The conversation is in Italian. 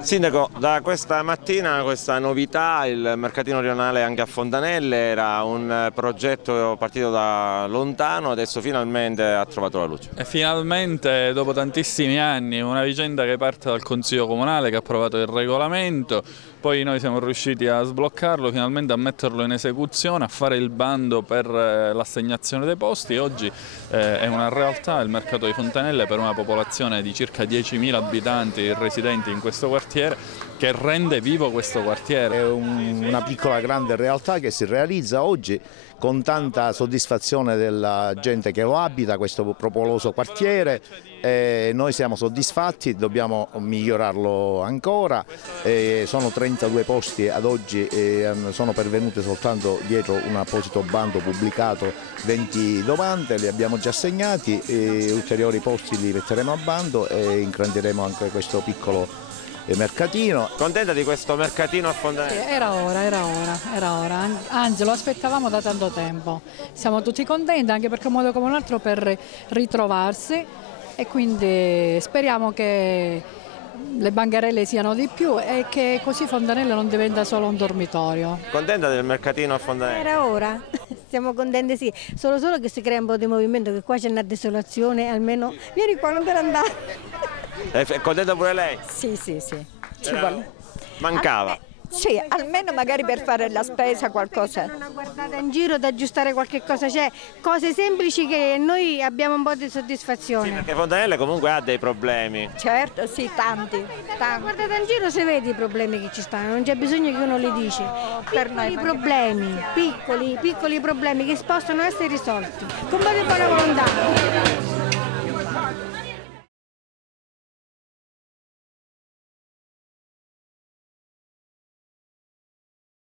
Sindaco, da questa mattina questa novità, il mercatino rionale anche a Fontanelle era un progetto partito da lontano, adesso finalmente ha trovato la luce. E finalmente, dopo tantissimi anni, una vicenda che parte dal Consiglio Comunale che ha approvato il regolamento, poi noi siamo riusciti a sbloccarlo, finalmente a metterlo in esecuzione, a fare il bando per l'assegnazione dei posti. Oggi è una realtà il mercato di Fontanelle per una popolazione di circa 10.000 abitanti residenti in questo quartiere, che rende vivo questo quartiere. È una piccola grande realtà che si realizza oggi con tanta soddisfazione della gente che lo abita, questo popoloso quartiere. Noi siamo soddisfatti, dobbiamo migliorarlo ancora. Sono 32 posti ad oggi, sono pervenute soltanto dietro un apposito bando pubblicato 20 domande, li abbiamo già assegnati, ulteriori posti li metteremo a bando e incrementeremo anche questo piccolo mercatino. Contenta di questo mercatino a Fontanelle? Sì, era ora, anzi lo aspettavamo da tanto tempo. Siamo tutti contenti anche perché è un modo come un altro per ritrovarsi e quindi speriamo che le bancarelle siano di più e che così Fontanelle non diventa solo un dormitorio. Contenta del mercatino a Fontanelle? Era ora, siamo contenti sì, solo che si crea un po' di movimento, che qua c'è una desolazione, almeno vieni qua, non te ne andare. È contenta pure lei? Sì, ci vuole. Mancava? Sì, almeno magari per fare la spesa qualcosa. Una guardata in giro da aggiustare qualche cosa, cioè cose semplici che noi abbiamo un po' di soddisfazione. Sì, perché Fontanelle comunque ha dei problemi. Certo, sì, tanti. Guardate in giro se vedi i problemi che ci stanno, non c'è bisogno che uno li dice. Piccoli problemi, piccoli problemi che possono essere risolti con buona volontà.